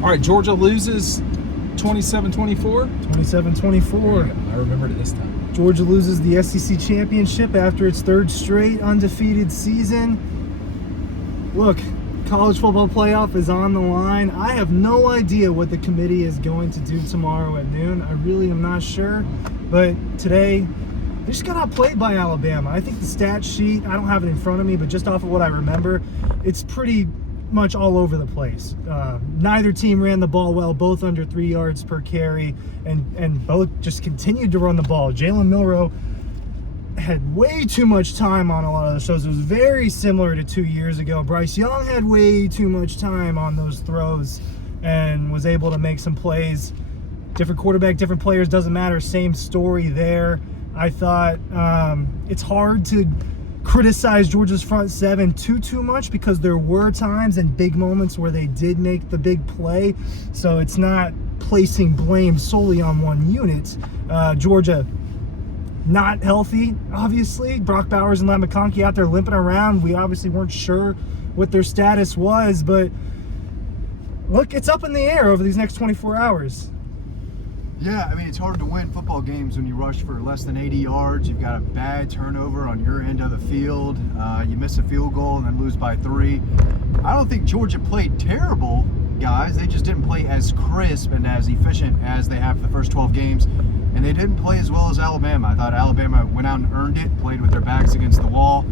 All right, Georgia loses 27-24. 27-24. I remembered it this time. Georgia loses the SEC championship after its third straight undefeated season. Look, college football playoff is on the line. I have no idea what the committee is going to do tomorrow at noon. I really am not sure. But today, they just got outplayed by Alabama. I think the stat sheet, I don't have it in front of me, but just off of what I remember, it's pretty much all over the place. Neither team ran the ball well, both under 3 yards per carry, and both just continued to run the ball. Jalen Milroe had way too much time on a lot of those throws. It was very similar to 2 years ago. Bryce Young had way too much time on those throws and was able to make some plays. Different quarterback, different players, doesn't matter. Same story there. I thought it's hard to criticize Georgia's front seven too much because there were times and big moments where they did make the big play. So it's not placing blame solely on one unit. Georgia not healthy, obviously. Brock Bowers and Matt McConkey out there limping around. We obviously weren't sure what their status was, but look, it's up in the air over these next 24 hours. Yeah, I mean, it's hard to win football games when you rush for less than 80 yards. You've got a bad turnover on your end of the field. You miss a field goal and then lose by 3. I don't think Georgia played terrible, guys. They just didn't play as crisp and as efficient as they have for the first 12 games. And they didn't play as well as Alabama. I thought Alabama went out and earned it, played with their backs against the wall.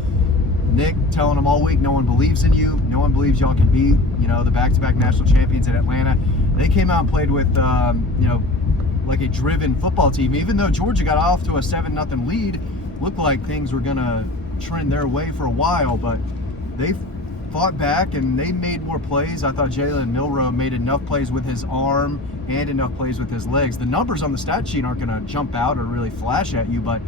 Nick telling them all week, no one believes in you. No one believes y'all can beat, the back-to-back national champions in Atlanta. They came out and played with, like a driven football team. Even though Georgia got off to a 7-0 lead, looked like things were going to trend their way for a while, but they fought back and they made more plays. I thought Jalen Milroe made enough plays with his arm and enough plays with his legs. The numbers on the stat sheet aren't going to jump out or really flash at you, but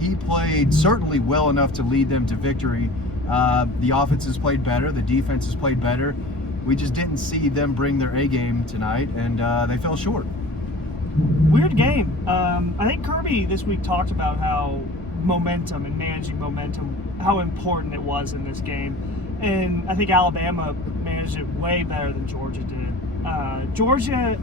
he played certainly well enough to lead them to victory. The offense has played better. The defense has played better. We just didn't see them bring their A game tonight, and they fell short. Weird game. I think Kirby this week talked about how momentum and managing momentum, how important it was in this game. And I think Alabama managed it way better than Georgia did. Georgia,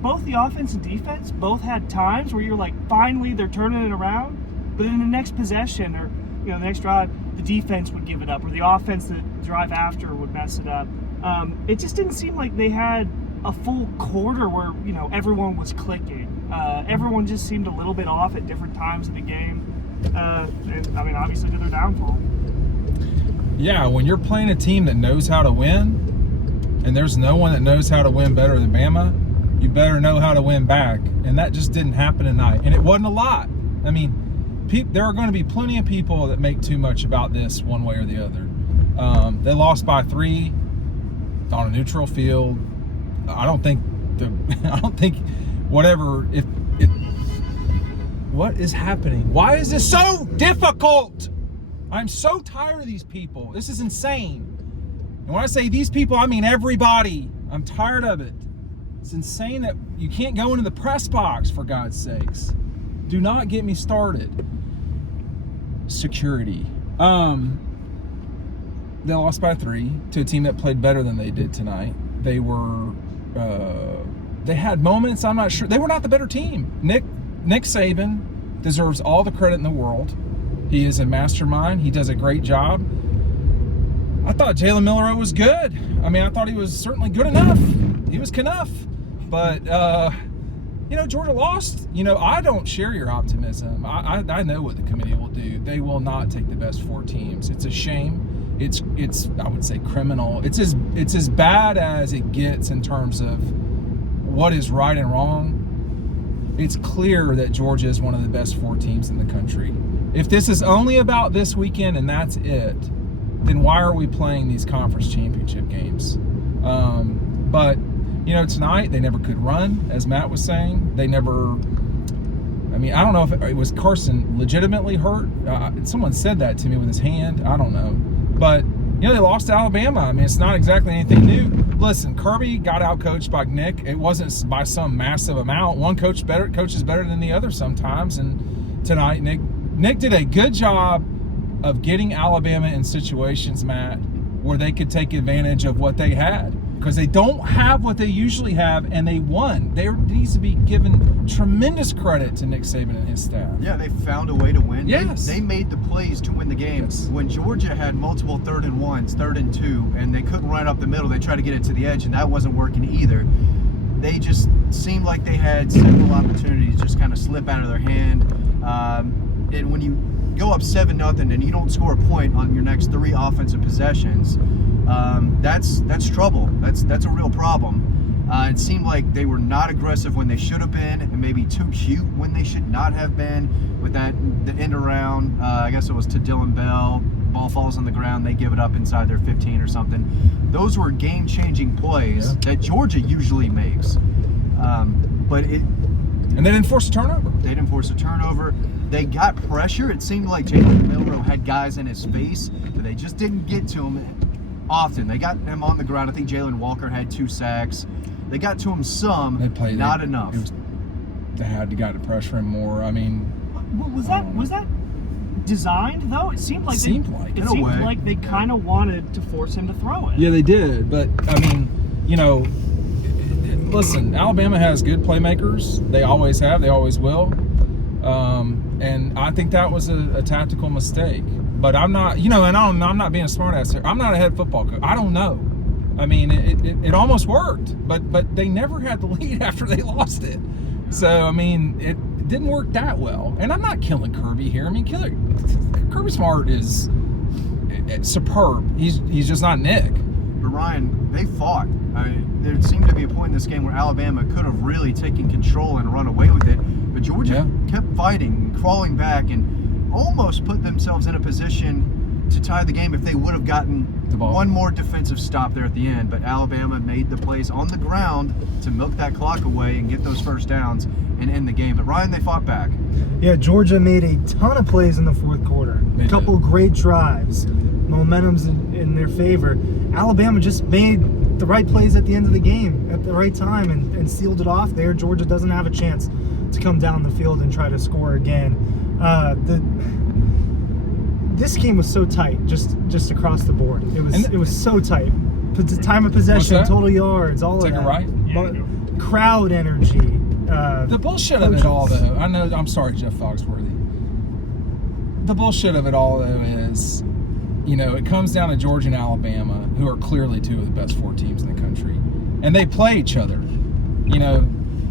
both the offense and defense both had times where you're like, finally they're turning it around. But in the next possession or, the next drive, the defense would give it up or the offense, the drive after would mess it up. It just didn't seem like they had a full quarter where everyone was clicking. Everyone just seemed a little bit off at different times in the game. And I mean, obviously to their downfall. Yeah, when you're playing a team that knows how to win, and there's no one that knows how to win better than Bama, you better know how to win back. And that just didn't happen tonight. And it wasn't a lot. I mean, there are going to be plenty of people that make too much about this one way or the other. They lost by 3 on a neutral field. I don't think what is happening? Why is this so difficult? I'm so tired of these people. This is insane. And when I say these people, I mean everybody. I'm tired of it. It's insane that you can't go into the press box, for God's sakes. Do not get me started. Security. They lost by 3 to a team that played better than they did tonight. They had moments. I'm not sure. They were not the better team. Nick Saban deserves all the credit in the world. He is a mastermind. He does a great job. I thought Jalen Milroe was good. I mean, I thought he was certainly good enough. He was enough. But, Georgia lost. I don't share your optimism. I know what the committee will do. They will not take the best 4 teams. It's a shame. It's I would say criminal. It's as bad as it gets in terms of what is right and wrong. It's clear that Georgia is one of the best 4 teams in the country. If this is only about this weekend and that's it, then why are we playing these conference championship games? But tonight they never could run, as Matt was saying. They never. I mean, I don't know if it was Carson legitimately hurt. Someone said that to me with his hand. I don't know. But, they lost to Alabama. I mean, it's not exactly anything new. Listen, Kirby got out-coached by Nick. It wasn't by some massive amount. One coach is better than the other sometimes. And tonight, Nick did a good job of getting Alabama in situations, Matt, where they could take advantage of what they had. because they don't have what they usually have, and they won. There needs to be given tremendous credit to Nick Saban and his staff. Yeah, they found a way to win. Yes. They made the plays to win the game. Yes. When Georgia had multiple 3rd and 1s, 3rd and 2, and they couldn't run up the middle, they tried to get it to the edge, and that wasn't working either. They just seemed like they had several opportunities just kind of slip out of their hand. And when you go up 7-0 and you don't score a point on your next 3 offensive possessions, that's trouble. That's a real problem. It seemed like they were not aggressive when they should have been, and maybe too cute when they should not have been. With the end around, I guess it was to Dylan Bell. Ball falls on the ground, they give it up inside their 15 or something. Those were game-changing plays that Georgia usually makes. And they didn't force a turnover. They didn't force a turnover. They got pressure. It seemed like Jalen Milroe had guys in his face, but they just didn't get to him often. They got him on the ground. I think Jalen Walker had 2 sacks. They got to him some, not enough. They had to got to pressure him more. I mean, was that designed though? It seemed like they kind of wanted to force him to throw it. Yeah, they did. But I mean, listen, Alabama has good playmakers. They always have. They always will. And I think that was a tactical mistake. But I'm not, I'm not being a smartass here. I'm not a head football coach. I don't know. I mean, it almost worked, but they never had the lead after they lost it. So I mean, it didn't work that well. And I'm not killing Kirby here. I mean, Kirby Smart is superb. He's just not Nick. But Ryan, they fought. There seemed to be a point in this game where Alabama could have really taken control and run away with it, but Georgia kept fighting, crawling back, and almost put themselves in a position to tie the game if they would have gotten one more defensive stop there at the end. But Alabama made the plays on the ground to milk that clock away and get those first downs and end the game. But Ryan, they fought back. Yeah, Georgia made a ton of plays in the 4th quarter. A couple great drives. Momentum's in their favor. Alabama just made the right plays at the end of the game at the right time and sealed it off there. Georgia doesn't have a chance to come down the field and try to score again. This game was so tight, just across the board. It was so tight. Time of possession, total yards, all of that. Right? But crowd energy. The bullshit of it all, though. I'm sorry, Jeff Foxworthy. The bullshit of it all, though, is, it comes down to Georgia and Alabama, who are clearly 2 of the best 4 teams in the country, and they play each other.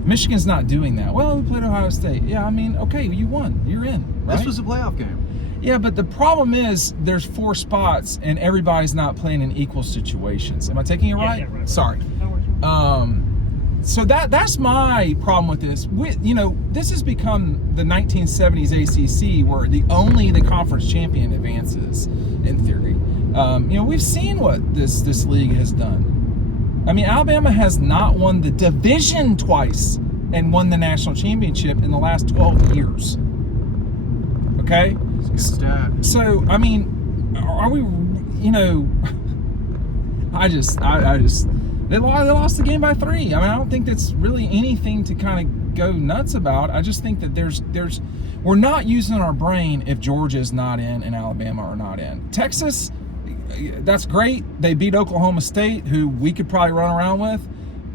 Michigan's not doing that. Well, we played Ohio State. Yeah, I mean, okay, you won. You're in. Right? This was a playoff game. Yeah, but the problem is there's 4 spots and everybody's not playing in equal situations. Am I taking it right? Yeah, right. Sorry. So that's my problem with this. This has become the 1970s ACC where the conference champion advances in theory. We've seen what this league has done. I mean, Alabama has not won the division twice and won the national championship in the last 12 years. Okay? So, I mean, are we, they lost the game by 3. I mean, I don't think that's really anything to kind of go nuts about. I just think that we're not using our brain if Georgia is not in and Alabama are not in. Texas, that's great. They beat Oklahoma State, who we could probably run around with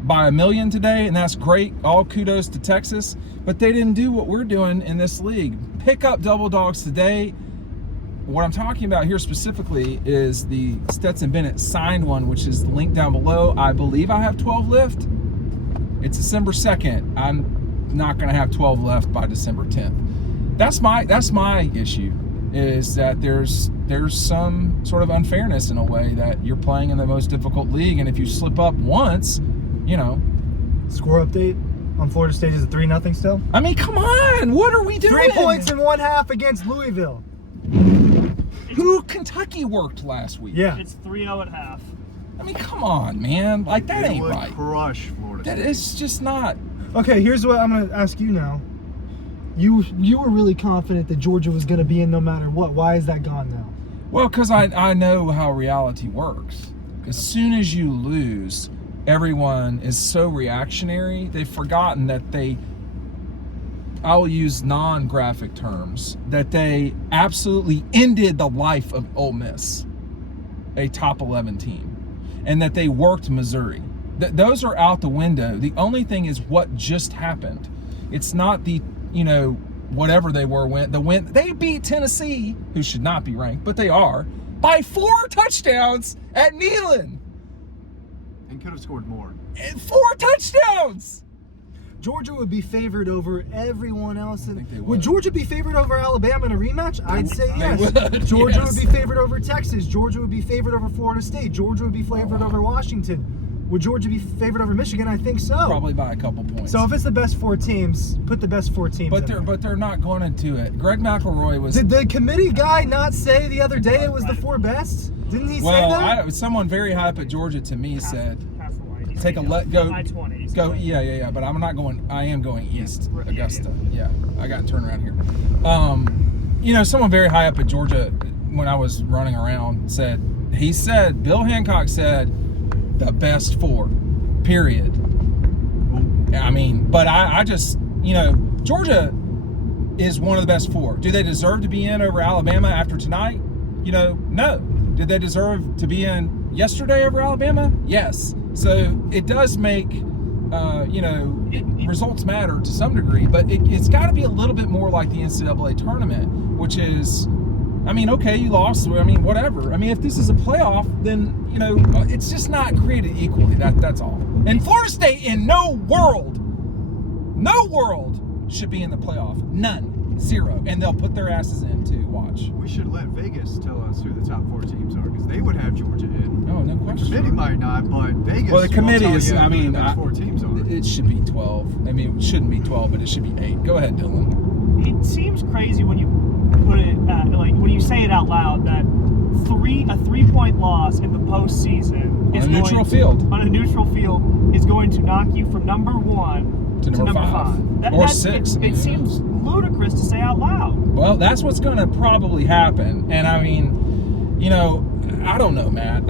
by 1 million today, and that's great. All kudos to Texas. But they didn't do what we're doing in this league. Pick up Double Dawgs today. What I'm talking about here specifically is the Stetson Bennett signed one, which is linked down below. I believe I have 12 left. It's December 2nd. I'm not going to have 12 left by December 10th. That's my issue, is that there's some sort of unfairness in a way that you're playing in the most difficult league, and if you slip up once, Score update on Florida State is a 3-0 still. I mean, come on, what are we doing? 3 points in 1/2 against Louisville. Who Kentucky worked last week. Yeah. It's 3-0 at half. I mean, come on, man. Like, that ain't right. Crush Florida State. That is just not. Okay, here's what I'm going to ask you now. You were really confident that Georgia was going to be in no matter what. Why is that gone now? Well, because I know how reality works. As soon as you lose, everyone is so reactionary. They've forgotten that I'll use non-graphic terms, that they absolutely ended the life of Ole Miss, a top 11 team, and that they worked Missouri. those are out the window. The only thing is what just happened. It's not the, whatever they were when they beat Tennessee, who should not be ranked, but they are, by 4 touchdowns at Neyland. And could have scored more. And 4 touchdowns. Georgia would be favored over everyone else. I think they Would would. Georgia be favored over Alabama in a rematch? I'd say They yes. would, Georgia yes. would be favored over Texas. Georgia would be favored over Florida State. Georgia would be favored over Washington. Would Georgia be favored over Michigan? I think so. Probably by a couple points. So if it's the best 4 teams, put the best 4 teams in there. But they're not going into it. Greg McElroy was. Did the committee guy not say the other day it was the 4 best? Didn't he say that? Someone very high up at Georgia to me said, Pass the line. take a let go. I-20. Go, yeah. But I'm not going. I am going east, Yeah, Augusta. Yeah, I got to turn around here. Someone very high up at Georgia, when I was running around, Bill Hancock said, the best 4, period. I mean, but I just, Georgia is one of the best 4. Do they deserve to be in over Alabama after tonight? No. Did they deserve to be in yesterday over Alabama? Yes. So it does make, results matter to some degree, but it's got to be a little bit more like the NCAA tournament, which is, okay, you lost. Whatever. If this is a playoff, then, it's just not created equally. That's all. And Florida State in no world should be in the playoff. None. 0. And they'll put their asses in too. Watch. We should let Vegas tell us who the top 4 teams are, because they would have Georgia in. Oh, no The question. committee might not, but Vegas. Well, the committee will is, tell you who the best 4 teams are. it should be 12. It shouldn't be 12, but it should be 8. Go ahead, Dylan. It seems crazy when you put it, when you say it out loud, that a 3-point loss in the postseason On a neutral field. On a neutral field is going to knock you from number 1 To number 5. Or 6. It seems ludicrous to say out loud. Well, that's what's going to probably happen. And I don't know, Matt.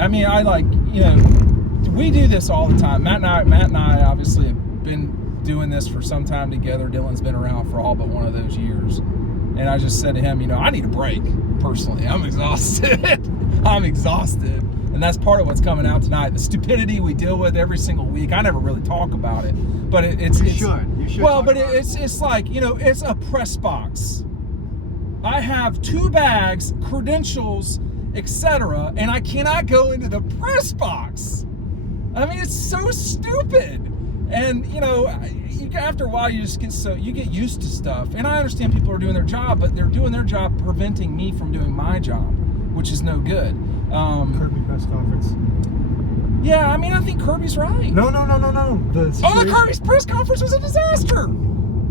We do this all the time. Matt and I obviously have been doing this for some time together. Dylan's been around for all but one of those years. And I just said to him, I need a break, personally. I'm exhausted. And that's part of what's coming out tonight. The stupidity we deal with every single week. I never really talk about it. But You should. Well, but it's like, it's a press box. I have 2 bags, credentials, etc., and I cannot go into the press box. It's so stupid. And after a while, you get used to stuff. And I understand people are doing their job, but they're doing their job preventing me from doing my job, which is no good. Kirby press conference. Yeah, I think Kirby's right. No. The Kirby's press conference was a disaster.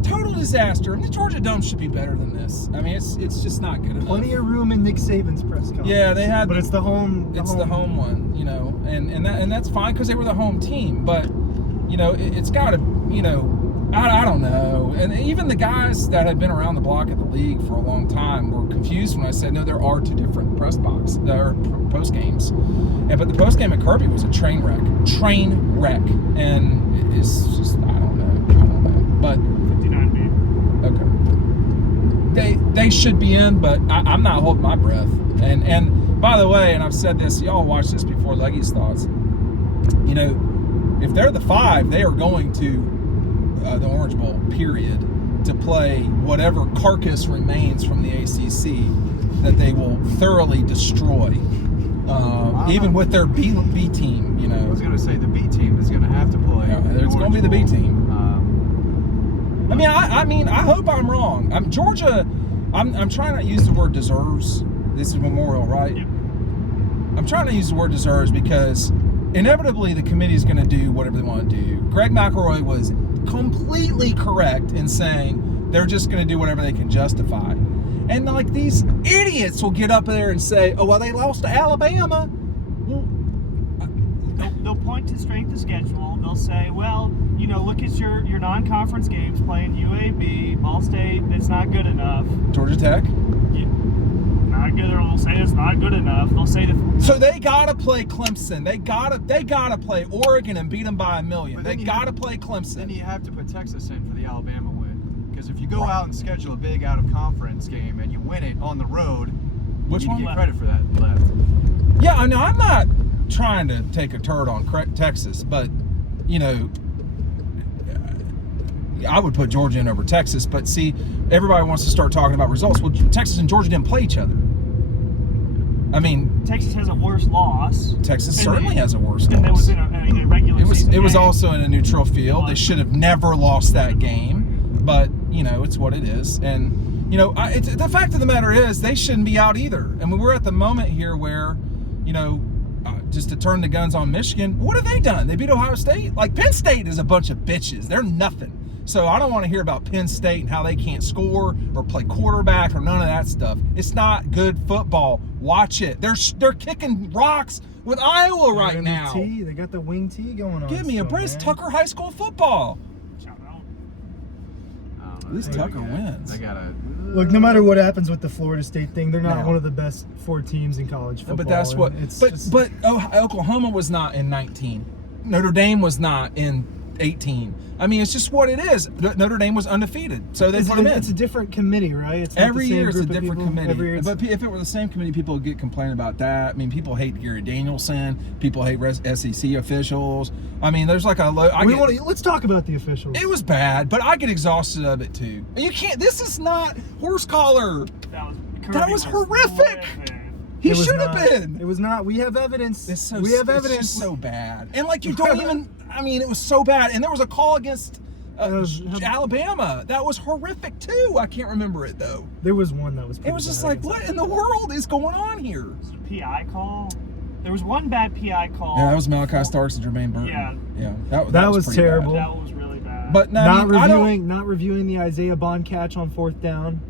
Total disaster. The Georgia Dome should be better than this. It's just not good enough. Plenty of room in Nick Saban's press conference. Yeah, they had. But it's the home. The home one, and that's fine because they were the home team. But it's got to, I don't know. And even the guys that had been around the block at the league for a long time were confused when I said, no, there are 2 different press box. There are post games. But the post game at Kirby was a train wreck. And it's just, I don't know. But 59 okay. They should be in, but I'm not holding my breath. And by the way, and I've said this, y'all watch this before Leggy's thoughts. If they're the 5, they are going to the Orange Bowl, period, to play whatever carcass remains from the ACC that they will thoroughly destroy, even with their B team. I was going to say the B team is going to have to play. Yeah, it's going to be the B team. I hope I'm wrong. Georgia. I'm trying not to use the word deserves. This is Memorial, right? Yep. I'm trying to use the word deserves because inevitably the committee is going to do whatever they want to do. Greg McElroy was completely correct in saying they're just going to do whatever they can justify. And these idiots will get up there and say, oh, well, they lost to Alabama. Well, They'll point to strength of schedule. They'll say, well, look at your non-conference games, playing UAB, Ball State, it's not good enough. Georgia Tech. Not good, or they'll say it's not good enough. They'll say so they gotta play Clemson. They gotta play Oregon and beat them by 1 million. They gotta play Clemson. Then you have to put Texas in for the Alabama win, because if you go out and schedule a big out-of-conference game and you win it on the road, which you one? get credit for that left. Yeah, I know. I'm not trying to take a turd on Texas, but you know, I would put Georgia in over Texas, but see, everybody wants to start talking about results. Well, Texas and Georgia didn't play each other. I mean, Texas has a worse loss. Texas certainly has a worse And that was loss. in a regular season It was game. also in a neutral field. They should have never lost that game, but you know, it's what it is. And you know, the fact of the matter is, they shouldn't be out either. I mean, we're at the moment here where, you know, just to turn the guns on Michigan, what have they done? They beat Ohio State. Like, Penn State is a bunch of bitches. They're nothing. So I don't want to hear about Penn State and how they can't score or play quarterback or none of that stuff. It's not good football. Watch it. They're kicking rocks with Iowa right now. They got the wing T going on. Give me a break. It's Tucker High School football. Shout out. At least Tucker wins. I gotta Look, no matter what happens with the Florida State thing, they're not No. one of the best 4 teams in college football. But that's what. and it's But just- but Oklahoma was not in 19. Notre Dame was not in 18. I mean, it's just what it is. Notre Dame was undefeated, so they put them in. it's a different committee, right? It's not Every the same year it's a group of different people. committee. Every year it's- But if it were the same committee, people would get complaining about that. I mean, people hate Gary Danielson. People hate SEC officials. I mean, there's like let's talk about the officials. it was bad, but I get exhausted of it too. You can't. This is not horse collar. That was horrific. livid. He It was should have not- been. It was not. We have evidence. It's so, we have it's evidence. just so bad. And like you don't even. I mean, it was so bad. And there was a call against Alabama that was horrific too. I can't remember it though. There was one that was. It was just like, what in the world is going on here? Was it a PI call? There was one bad PI call. Yeah, that was Malachi Starks and Jermaine Burton. Yeah. That was pretty terrible. bad. That was really bad. But no, I mean, not reviewing the Isaiah Bond catch on 4th down.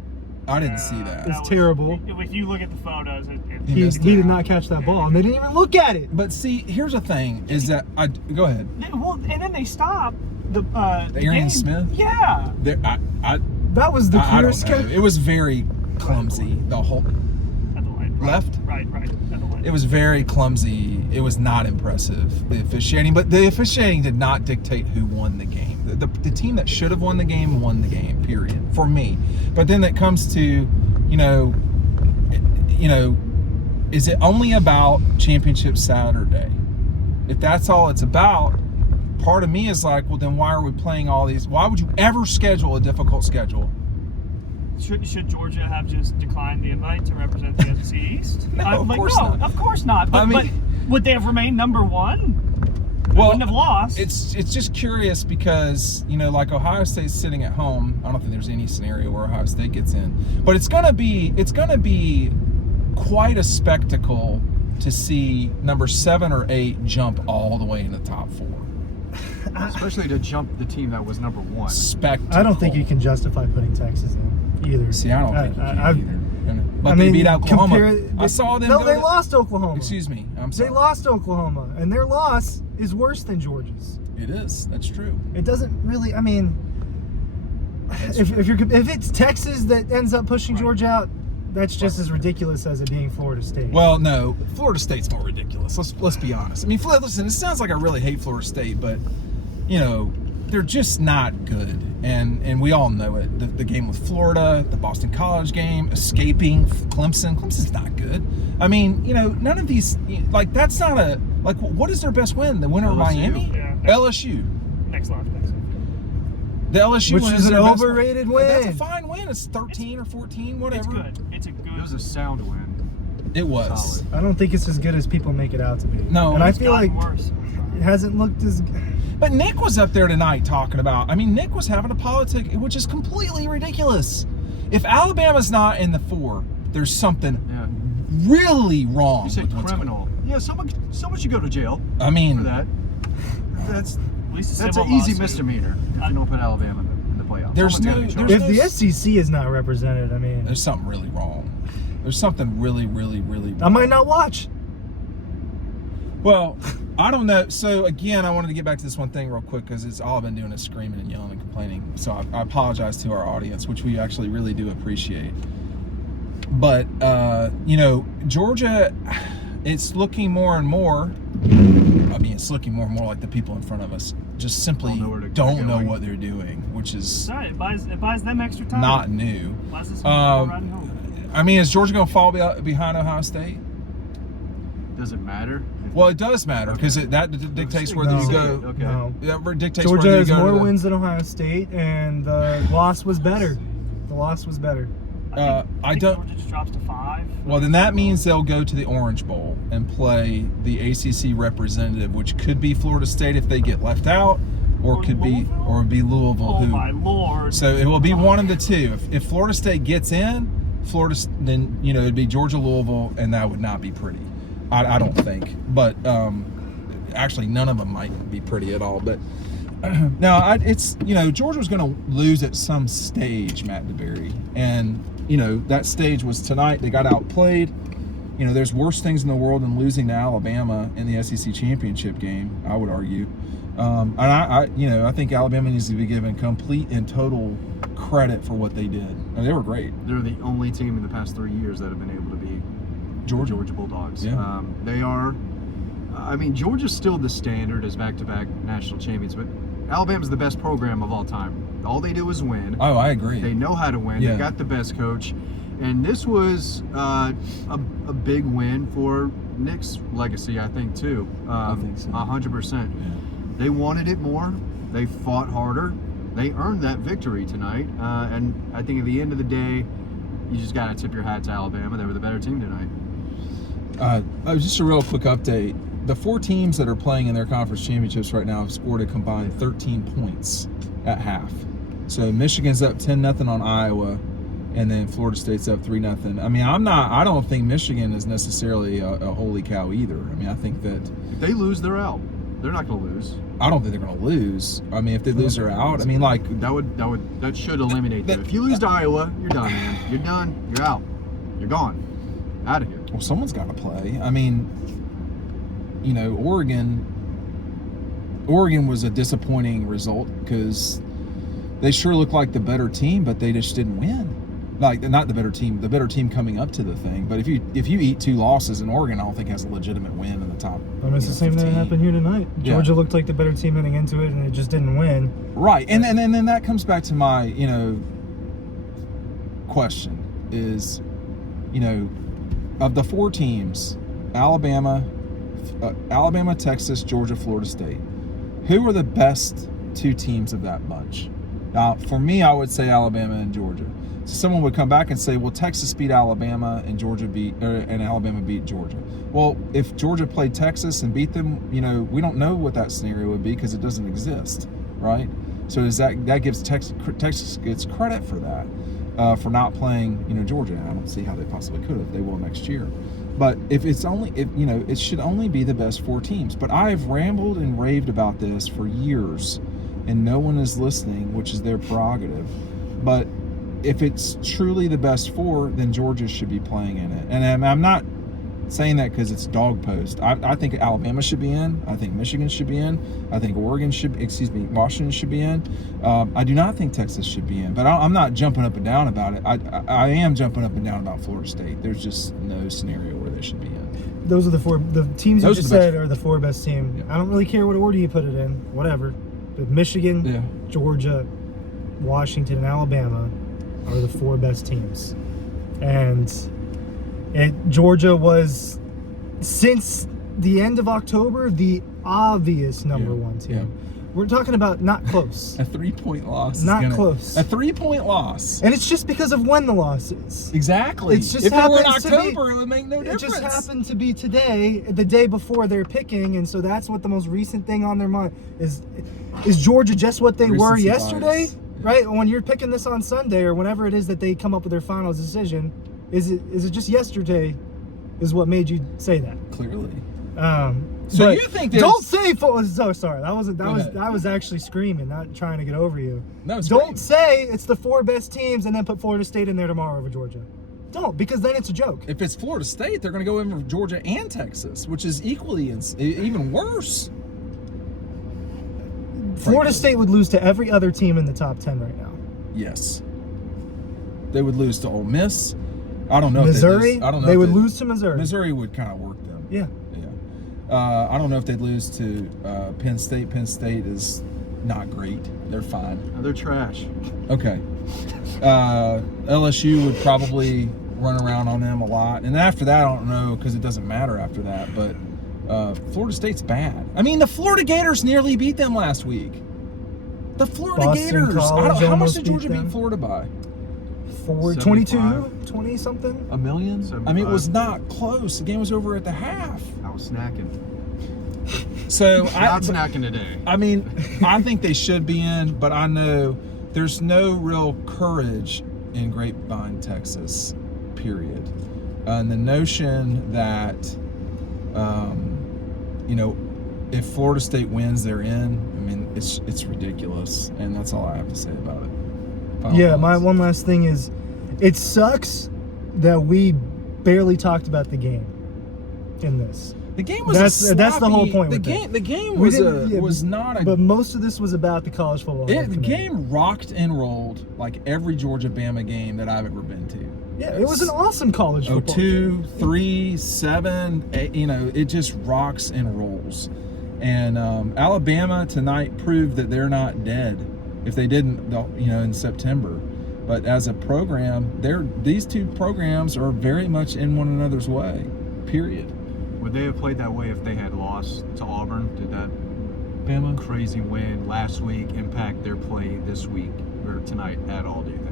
I didn't see that. It's terrible. If you look at the photos, He missed did it. not catch that ball, and they didn't even look at it. But see, here's the thing: is that go ahead. Well, and then they stopped the Arian game. Smith? Yeah. That was the I clearest don't know. catch. It was very clumsy. The whole At the line. Left? Right. At the line. it was very clumsy. It was not impressive, the officiating. But the officiating did not dictate who won the game. The team that should have won the game, period, for me. But then it comes to, you know, is it only about Championship Saturday? If that's all it's about, part of me is like, well, then why are we playing all these? Why would you ever schedule a difficult schedule? Should Georgia have just declined the invite to represent the SEC East? No, of course not. Of course not. But, I mean- but would they have remained number one? Well, wouldn't have lost. It's just curious because, you know, like Ohio State's sitting at home. I don't think there's any scenario where Ohio State gets in, but it's gonna be quite a spectacle to see number 7 or 8 jump all the way in the top 4. Especially to jump the team that was number 1. Spectacle. I don't think you can justify putting Texas in either. See, I don't think you can either. But I they mean, beat Oklahoma. compare- I saw them. No, go they to- lost Oklahoma. Excuse me. I'm They sorry. lost Oklahoma, and their loss is worse than Georgia's. It is. That's true. It doesn't really. I mean, if it's Texas that ends up pushing Georgia out, that's just as ridiculous as it being Florida State. Well, no, Florida State's more ridiculous. Let's be honest. I mean, listen, it sounds like I really hate Florida State, but you know, they're just not good, and we all know it. The game with Florida, the Boston College game, escaping Clemson. Clemson's not good. I mean, you know, none of these, like, that's not a, like, what is their best win? The winner of LSU. Miami? Yeah. LSU. Next life. The LSU Which win is an their best overrated win. That's a win. fine win. It's 13 or 14, whatever. It's good. It's a good. It was a sound win. It was. Solid. I don't think it's as good as people make it out to be. No, and I it's feel like worse. it hasn't looked as. But Nick was up there tonight talking about, I mean, Nick was having a politic, which is completely ridiculous. If Alabama's not in the 4, there's something really wrong. You say with what's criminal. Yeah, someone should go to jail I mean, for that. That's At least a an civil easy lawsuit. misdemeanor if you don't put Alabama in the playoff. There's Someone's no- gotta be charged. there's If the SEC is not represented, I mean, there's something really wrong. There's something really, really, really wrong. I might not watch. Well, I don't know. So again, I wanted to get back to this one thing real quick because it's all I've been doing is screaming and yelling and complaining. So I apologize to our audience, which we actually really do appreciate. But you know, Georgia, it's looking more and more. I mean, it's looking more and more like the people in front of us just simply don't know what they're doing, which is Sorry, it buys them extra time. not new. Buys us some riding home. I mean, is Georgia going to fall behind Ohio State? does it matter? Well, it does matter because that dictates whether you go. Okay. No. That dictates Georgia whether you has go more to the, wins than Ohio State, and the loss was better. The loss was better. I think don't. Georgia just drops to 5. Well, then that means they'll go to the Orange Bowl and play the ACC representative, which could be Florida State if they get left out, or Or could Louisville? be Louisville. Oh my lord! So it will be one of the two. If Florida State gets in, then it'd be Georgia, Louisville, and that would not be pretty. I don't think. But actually, none of them might be pretty at all. But no, it's Georgia was going to lose at some stage, Matt DeBerry, and that stage was tonight. They got outplayed. There's worse things in the world than losing to Alabama in the SEC championship game, I would argue. And I think Alabama needs to be given complete and total credit for what they did. They were great. They're the only team in the past 3 years that have been able to beat Georgia Bulldogs. Yeah. They are. Georgia's still the standard as back-to-back national champions, but Alabama's the best program of all time. All they do is win. Oh, I agree. They know how to win. Yeah. They got the best coach, and this was a big win for Nick's legacy, I think, too. I think so. 100%. Yeah. They wanted it more. They fought harder. They earned that victory tonight. And I think at the end of the day, you just got to tip your hat to Alabama. They were the better team tonight. Just a real quick update. The 4 teams that are playing in their conference championships right now have scored a combined 13 points at half. So Michigan's up 10-0 on Iowa, and then Florida State's up 3-0. I don't think Michigan is necessarily a holy cow either. I think that If they lose, they're out. They're not going to lose. I don't think they're going to lose. If they lose, they're out. That should eliminate them. If you lose to Iowa, you're done, man. You're done. You're out. You're gone. Out of here. Well, someone's got to play. Oregon was a disappointing result because they sure looked like the better team, but they just didn't win. Not the better team coming up to the thing. But if you eat 2 losses, in Oregon, I don't think has a legitimate win in the top. It's the same thing that happened here tonight. Georgia looked like the better team heading into it, and it just didn't win. Right, and then that comes back to my question is, of the 4 teams, Alabama, Texas, Georgia, Florida State, who are the best 2 teams of that bunch? Now, for me, I would say Alabama and Georgia. So someone would come back and say, well, Texas beat Alabama and and Alabama beat Georgia. Well, if Georgia played Texas and beat them, we don't know what that scenario would be because it doesn't exist, right? So that gives Texas gets credit for that, for not playing, Georgia. I don't see how they possibly could have. They will next year. But it should only be the best 4 teams. But I've rambled and raved about this for years, and no one is listening, which is their prerogative. But if it's truly the best 4, then Georgia should be playing in it. And I'm not saying that because it's dog post. I think Alabama should be in. I think Michigan should be in. I think Washington should be in. I do not think Texas should be in. But I'm not jumping up and down about it. I am jumping up and down about Florida State. There's just no scenario where they should be in. Those are the teams you just said are the 4 best teams. Yeah. I don't really care what order you put it in. Whatever. But Michigan, Georgia, Washington, and Alabama are the 4 best teams. And Georgia was, since the end of October, the obvious number 1 team. Yeah. We're talking about not close. A 3-point loss. Close. A 3-point loss. And it's just because of when the loss is. Exactly. It's just if it were in happens to be- October, it would make no It difference. just happened to be today, the day before they're picking, and so that's what the most recent thing on their mind is. Is Georgia just what they were Recency yesterday? bias. Right? When you're picking this on Sunday or whenever it is that they come up with their final decision, is it just yesterday is what made you say that? Clearly. So you think there's... don't say so sorry. ahead. I was actually screaming, not trying to get over you. No, it's Don't great. say it's the 4 best teams and then put Florida State in there tomorrow over Georgia. Don't, because then it's a joke. If it's Florida State, they're going to go in with Georgia and Texas, which is equally even worse. Florida State would lose to every other team in the top 10 right now. Yes. They would lose to Ole Miss. I don't know. Missouri? They would lose to Missouri. Missouri would kind of work them. Yeah. I don't know if they'd lose to Penn State. Penn State is not great. They're fine. They're trash. Okay. LSU would probably run around on them a lot. And after that, I don't know, because it doesn't matter after that. But Florida State's bad. I mean, the Florida Gators nearly beat them last week. The Florida Boston Gators. College How much almost did Georgia beat them. beat Florida by? 22, 75. 20 something. A million? I mean, it 75. was not close. The game was over at the half. I was snacking. So Not snacking today. I mean, I think they should be in, but I know there's no real courage in Grapevine, Texas, period. And the notion that, if Florida State wins, they're in. I mean, it's ridiculous, and that's all I have to say about it. Yeah, my one last thing is, it sucks that we barely talked about the game in this. The game was that's the whole point. The with game, it. the game We was didn't- was not a. But most of this was about the college football. The committee. game rocked and rolled like every Georgia-Bama game that I've ever been to. Yeah, it was an awesome college football. 2, game. 3, 7, 8, it just rocks and rolls. And Alabama tonight proved that they're not dead. If they didn't, in September. But as a program, these two programs are very much in one another's way. Period. Would they have played that way if they had lost to Auburn? Did that Bama. crazy win last week impact their play this week or tonight at all, do you think?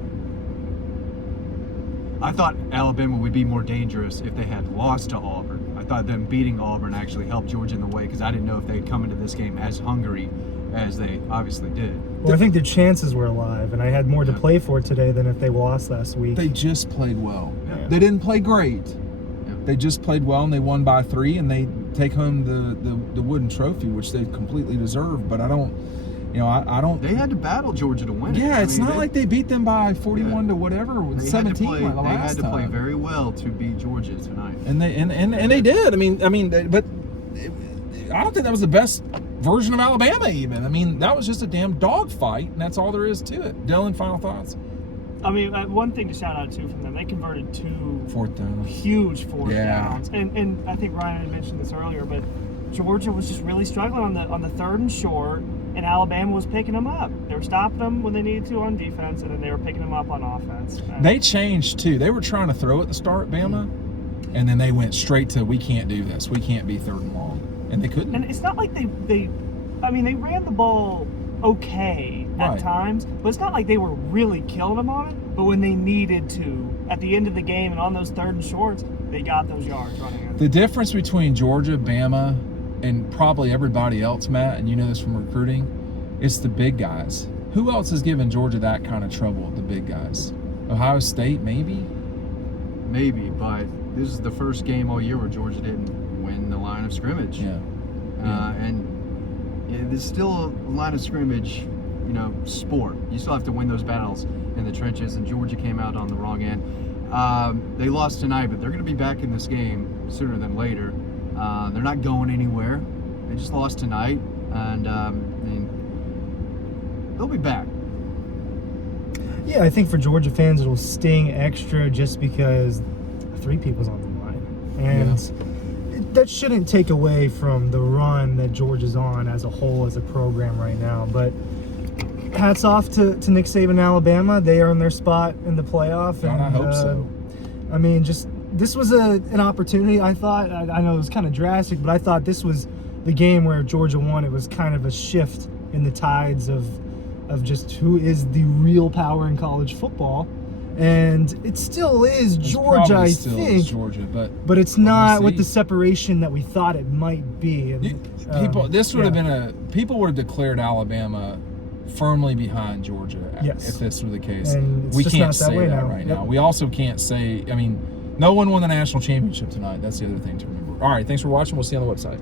I thought Alabama would be more dangerous if they had lost to Auburn. I thought them beating Auburn actually helped Georgia in the way, because I didn't know if they'd come into this game as hungry as they obviously did. Well, I think their chances were alive, and I had more to play for today than if they lost last week. They just played well. Yeah. They didn't play great. Yeah. They just played well, and they won by 3, and they take home the wooden trophy, which they completely deserve. But I don't. I don't. They had to battle Georgia to win it. Yeah, I it's mean, not like they beat them by 41 to whatever, they 17 had to play, like the they had last to play time. very well to beat Georgia tonight. And they did. But I don't think that was the best version of Alabama even. I mean, that was just a damn dog fight, and that's all there is to it. Dylan, final thoughts? I mean, one thing to shout out too from them, they converted 2 Fourth down. huge fourth Yeah. downs, and I think Ryan had mentioned this earlier, but Georgia was just really struggling on the 3rd and short, and Alabama was picking them up. They were stopping them when they needed to on defense, and then they were picking them up on offense. They changed too. They were trying to throw at the start, Bama, and then they went straight to, we can't do this. We can't be 3rd and long, and they couldn't. And it's not like they ran the ball okay at Right. times, but it's not like they were really killing them on it. But when they needed to, at the end of the game and on those 3rd and shorts, they got those yards running in. The difference between Georgia, Bama, and probably everybody else, Matt, and you know this from recruiting, it's the big guys. Who else has given Georgia that kind of trouble, the big guys? Ohio State, maybe? Maybe, but this is the first game all year where Georgia didn't win the line of scrimmage. Yeah. And there's still a line of scrimmage, sport. You still have to win those battles in the trenches, and Georgia came out on the wrong end. They lost tonight, but they're going to be back in this game sooner than later. They're not going anywhere. They just lost tonight, and they'll be back. Yeah, I think for Georgia fans it'll sting extra just because 3 people's on the line, and that shouldn't take away from the run that Georgia's on as a whole as a program right now. But hats off to Nick Saban and Alabama. They earned their spot in the playoff, God, and I hope so. I mean, this was an opportunity. I thought, I know it was kind of drastic, but I thought this was the game where Georgia won. It was kind of a shift in the tides of just who is the real power in college football. And it still is Georgia, I Still think. is Georgia, but it's we'll not with see. the separation that we thought it might be. And, people would have declared Alabama firmly behind Georgia Yes. if this were the case. And it's We just can't not that say way that now. right Yep. now. We also can't say, no one won the national championship tonight. That's the other thing to remember. All right, thanks for watching. We'll see you on the website.